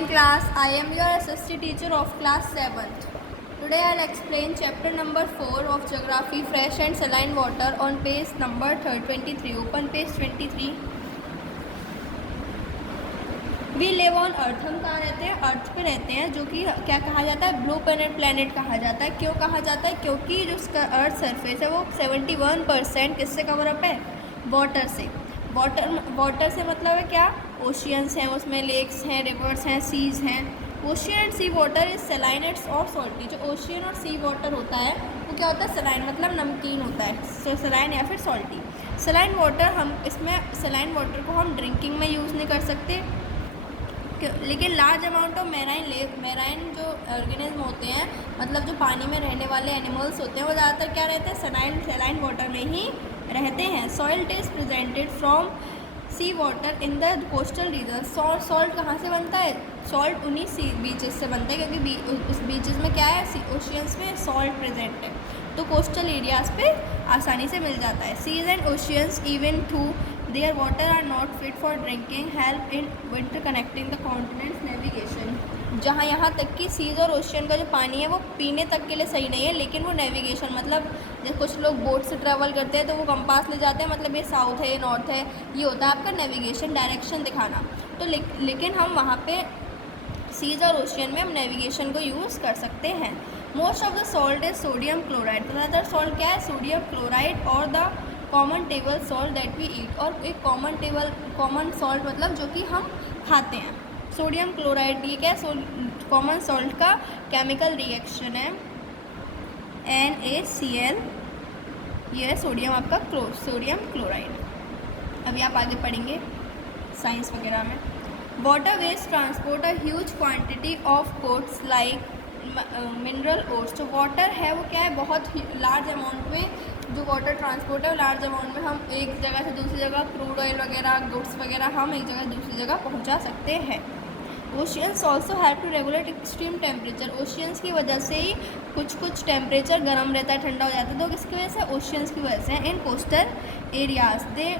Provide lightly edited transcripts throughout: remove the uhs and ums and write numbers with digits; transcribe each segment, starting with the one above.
morning class. I am your assistant teacher of class 7th. Today I will explain chapter number 4 of geography, fresh and saline water on page number 23. Open page 23. We live on earth. हम कहाँ रहते हैं? अर्थ पे रहते हैं, जो कि क्या कहा जाता है? ब्लू प्लैनेट कहा जाता है। क्यों कहा जाता है? क्योंकि जो उसका अर्थ सरफेस है वो 71% किससे कवर अप है? वाटर से। वाटर से मतलब है क्या? ओशियंस हैं, उसमें लेक्स हैं, रिवर्स हैं, सीज हैं। Ocean and sea water is saline and और सॉल्टी। जो ओशियन और सी वाटर होता है वो क्या होता है? सलाइन मतलब नमकीन होता है, सो सलाइन या फिर सॉल्टी। सलाइन वाटर हम इसमें सलाइन वाटर को हम ड्रिंकिंग में यूज़ नहीं कर सकते, लेकिन लार्ज अमाउंट ऑफ मेराइन जो ऑर्गेनिज्म होते हैं, मतलब जो पानी में रहने वाले एनिमल्स होते हैं, वो ज़्यादातर क्या रहते हैं? सलाइन वाटर में ही रहते हैं। Salt is presented from sea water in the coastal region. Salt कहाँ से बनता है? सॉल्ट उन्हीं सी बीचेस से बनता है, क्योंकि उस बीचेस में क्या है? ओशियंस में सॉल्ट प्रेजेंट है, तो कोस्टल एरियाज पे आसानी से मिल जाता है। Seas and oceans even to their water are not fit for drinking help in winter connecting the continents navigation. जहाँ यहाँ तक कि सीज और ओशियन का जो पानी है वो पीने तक के लिए सही नहीं है, लेकिन वो नेविगेशन मतलब जब कुछ लोग बोट से ट्रैवल करते हैं तो वो कंपास ले जाते हैं, मतलब ये साउथ है, ये नॉर्थ है, ये होता है आपका नेविगेशन, डायरेक्शन दिखाना। तो लेकिन हम वहाँ पे सीज और ओशियन में हम नेविगेशन को यूज़ कर सकते हैं। Most of the salt is sodium chloride. ज़्यादातर सॉल्ट क्या है? सोडियम क्लोराइड और the common table salt that we eat. और एक कॉमन सॉल्ट मतलब जो कि हम खाते हैं। सोडियम क्लोराइड ये क्या है? कॉमन सॉल्ट का केमिकल रिएक्शन है NaCl, ये है सोडियम आपका सोडियम क्लोराइड। अभी आप आगे पढ़ेंगे साइंस वगैरह में। Water waste transport a huge quantity of coats like mineral oats. जो वाटर है वो क्या है? बहुत लार्ज अमाउंट में जो वाटर ट्रांसपोर्ट है, लार्ज अमाउंट में हम एक जगह से दूसरी जगह क्रूड ऑयल वगैरह, गुड्स वगैरह हम एक जगह से दूसरी जगह पहुंचा सकते हैं। Oceans also have to regulate extreme temperature. Oceans की वजह से ही कुछ टेम्परेचर गर्म रहता है, ठंडा हो जाता है, तो किसकी वजह से? ओशियंस की वजह से। In coastal areas they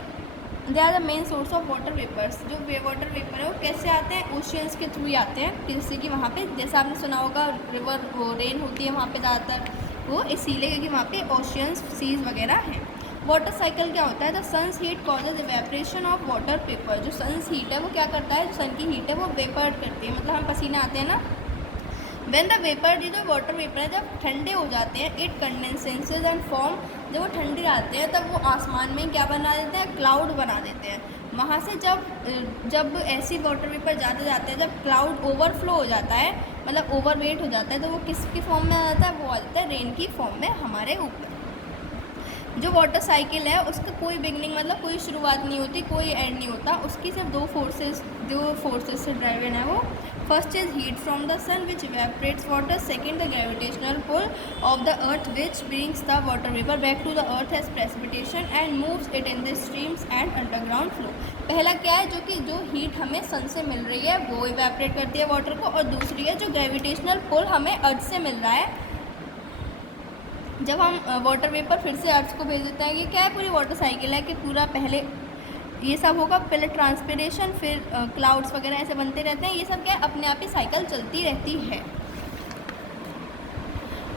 are the main source of water vapours. जो वाटर वेपर है वो कैसे आते हैं? ओशियंस के थ्रू ही आते हैं, जैसे कि वहाँ पे जैसा आपने सुना होगा रिवर रेन होती है वहाँ पे ज़्यादातर, वो इसीलिए क्योंकि वहाँ पे ओशियंस सीज वगैरह हैं। वाटर साइकिल क्या होता है? The sun's heat causes evaporation of water paper. जो सन्स हीट है वो क्या करता है? जो सन की हीट है वो वेपर करती है, मतलब हम पसीने आते हैं ना। व्हेन द वेपर, जो वाटर वेपर है जब ठंडे हो जाते हैं, इट कंडेंसेस एंड फॉर्म। जब वो ठंडे आते हैं तब वो आसमान में क्या बना देते हैं? क्लाउड बना देते हैं। वहाँ से जब ऐसी वाटर वेपर ज़्यादा जाते हैं, जब क्लाउड ओवरफ्लो हो जाता है, मतलब ओवरवेट हो जाता है, तो वो किसकी फॉर्म में आ जाता है? वो आ जाता है रेन की फॉर्म में हमारे ऊपर। जो वाटर साइकिल है उसका कोई बिगनिंग मतलब कोई शुरुआत नहीं होती, कोई एंड नहीं होता। उसकी सिर्फ दो फोर्सेस से ड्राइवन है वो। First is heat from the sun which evaporates water. Second the gravitational pull of the earth which brings the water vapour back to the earth as precipitation and moves it in the streams and underground flow. पहला क्या है? जो heat हमें सन से मिल रही है वो evaporate करती है वाटर को, और दूसरी है जो ग्रेविटेशनल पुल हमें अर्थ से मिल रहा है। जब हम वाटर वेपर फिर से अर्थ को भेज देते हैं, ये क्या है? पूरी वाटर साइकिल है कि पूरा पहले ये सब होगा, पहले ट्रांसपिरेशन, फिर क्लाउड्स वगैरह ऐसे बनते रहते हैं। ये सब क्या है? अपने आप ही साइकिल चलती रहती है।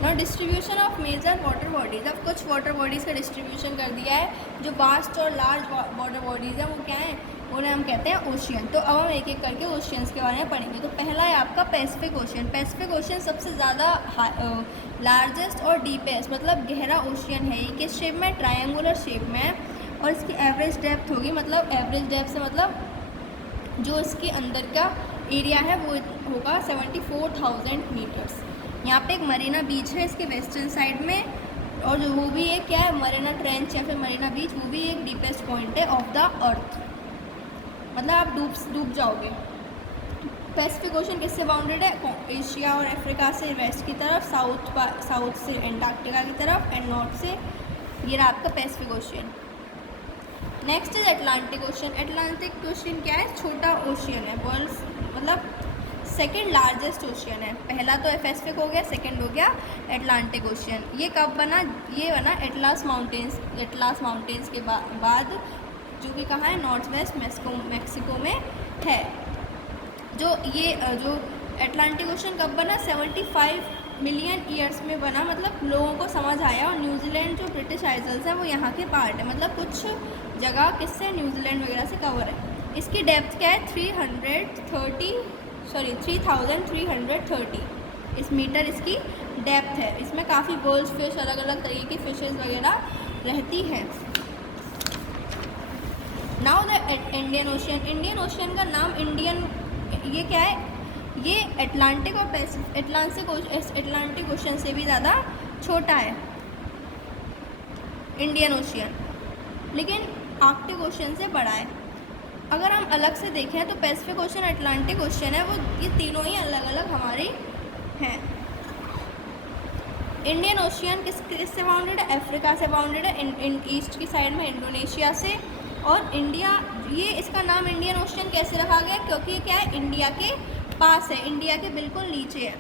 और distribution of major water bodies. अब कुछ वाटर बॉडीज़ का डिस्ट्रीब्यूशन कर दिया है। जो वास्ट और लार्ज वाटर बॉडीज़ हैं वो क्या हैं? उन्हें हम कहते हैं ओशियन। तो अब हम एक एक करके ओशियंस के बारे में पढ़ेंगे। तो पहला है आपका पैसिफिक ओशियन। पैसिफिक ओशियन सबसे ज़्यादा लार्जेस्ट और डीपेस्ट मतलब गहरा ओशियन है। ये किस शेप में? ट्रायंगुलर शेप में है, और इसकी एवरेज डेप्थ होगी, मतलब एवरेज डेप्थ से मतलब जो इसके अंदर का एरिया है वो होगा 74,000 मीटर्स। यहाँ पे एक मरीना बीच है इसके वेस्टर्न साइड में, और जो वो भी एक क्या है? मरीना ट्रेंच या फिर मरीना बीच, वो भी एक डीपेस्ट पॉइंट है ऑफ द अर्थ, मतलब आप डूब जाओगे। पैसिफिक ओशन किससे बाउंडेड है? एशिया और अफ्रीका से वेस्ट की तरफ, साउथ से एंटार्क्टिका की तरफ, एंड नॉर्थ से ये रहा आपका Pacific ocean. Next is Atlantic ocean. Atlantic ocean क्या है? छोटा ओशियन है, वर्ल्ड मतलब सेकेंड लार्जेस्ट ओशियन है। पहला तो पैसिफिक हो गया, सेकेंड हो गया अटलांटिक ओशियन। ये कब बना? ये बना एटलास माउंटेन्स के बाद, जो कि कहाँ है? नॉर्थ वेस्ट मैक्सिको में है। जो अटलांटिक ओशन कब बना, 75 मिलियन ईयर्स में बना, मतलब लोगों को समझ आया। और न्यूजीलैंड जो ब्रिटिश आइलैंड्स है वो यहाँ के पार्ट है, मतलब कुछ जगह किससे, न्यूजीलैंड वगैरह से कवर है। इसकी डेप्थ क्या है, 3330 इस मीटर इसकी डेप्थ है। इसमें काफ़ी गोल्ड फिश, अलग अलग तरीके की फिशेस वगैरह रहती हैं। नाउ द इंडियन ओशियन का नाम इंडियन, ये क्या है, ये अटलांटिक और अटलांटिक ओशन से भी ज़्यादा छोटा है इंडियन ओशियन, लेकिन आर्कटिक ओशन से बड़ा है। अगर हम अलग से देखें तो पैसिफिक ओशन, अटलांटिक ओशन है, वो ये तीनों ही अलग अलग हमारी हैं। इंडियन ओशियन किससे बाउंडेड है, अफ्रीका से बाउंडेड है, ईस्ट की साइड में इंडोनेशिया से। और इंडिया, ये इसका नाम इंडियन ओशियन कैसे रखा गया, क्योंकि क्या है, इंडिया के पास है, इंडिया के बिल्कुल नीचे है।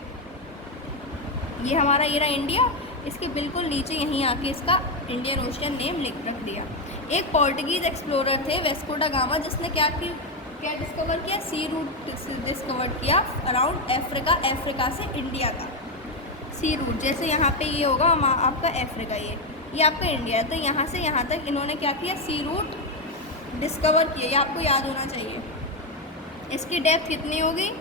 ये हमारा ये रहा इंडिया, इसके बिल्कुल नीचे यहीं आके इसका इंडियन ओशियन नेम रख दिया। एक पोर्टुगीज एक्सप्लोरर थे वेस्को दा गामा, जिसने क्या डिस्कवर किया, सी रूट डिस्कवर किया अराउंड अफ्रीका से इंडिया का सी रूट। जैसे यहाँ पे ये होगा आपका अफ्रीका, ये आपका इंडिया है, तो यहाँ से यहाँ तक इन्होंने क्या किया, सी रूट डिस्कवर किया। ये आपको याद होना चाहिए। इसकी डेप्थ कितनी होगी,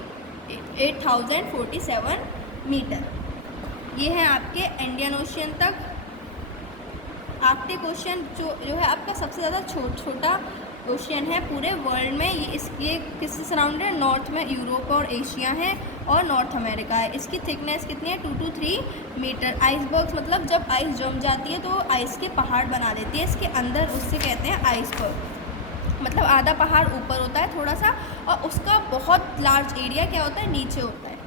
8047 मीटर। ये है आपके इंडियन ओशियन तक। आर्कटिक ओशियन जो है आपका सबसे ज़्यादा छोटा ओशियन है पूरे वर्ल्ड में। ये किससे सराउंडेड है, नॉर्थ में यूरोप और एशिया है, और नॉर्थ अमेरिका है। इसकी थिकनेस कितनी है, 2 to 3 मीटर। आइसबर्ग्स, मतलब जब आइस जम जाती है तो आइस के पहाड़ बना देती है इसके अंदर, उससे कहते हैं आइसबर्ग। मतलब आधा पहाड़ ऊपर होता है थोड़ा सा, और उसका बहुत लार्ज एरिया क्या होता है, नीचे होता है।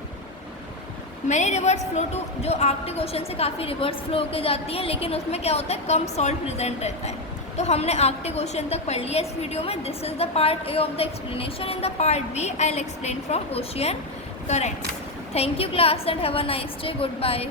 मैंने रिवर्स फ्लो टू, जो आर्कटिक ओशन से काफ़ी रिवर्स फ्लो होकर जाती है, लेकिन उसमें क्या होता है, कम सॉल्ट प्रेजेंट रहता है। तो हमने आर्कटिक ओशन तक पढ़ लिया इस वीडियो में। This is the part A of the explanation. In the part B I will explain from ocean currents. Thank you class and have a nice day. Good bye.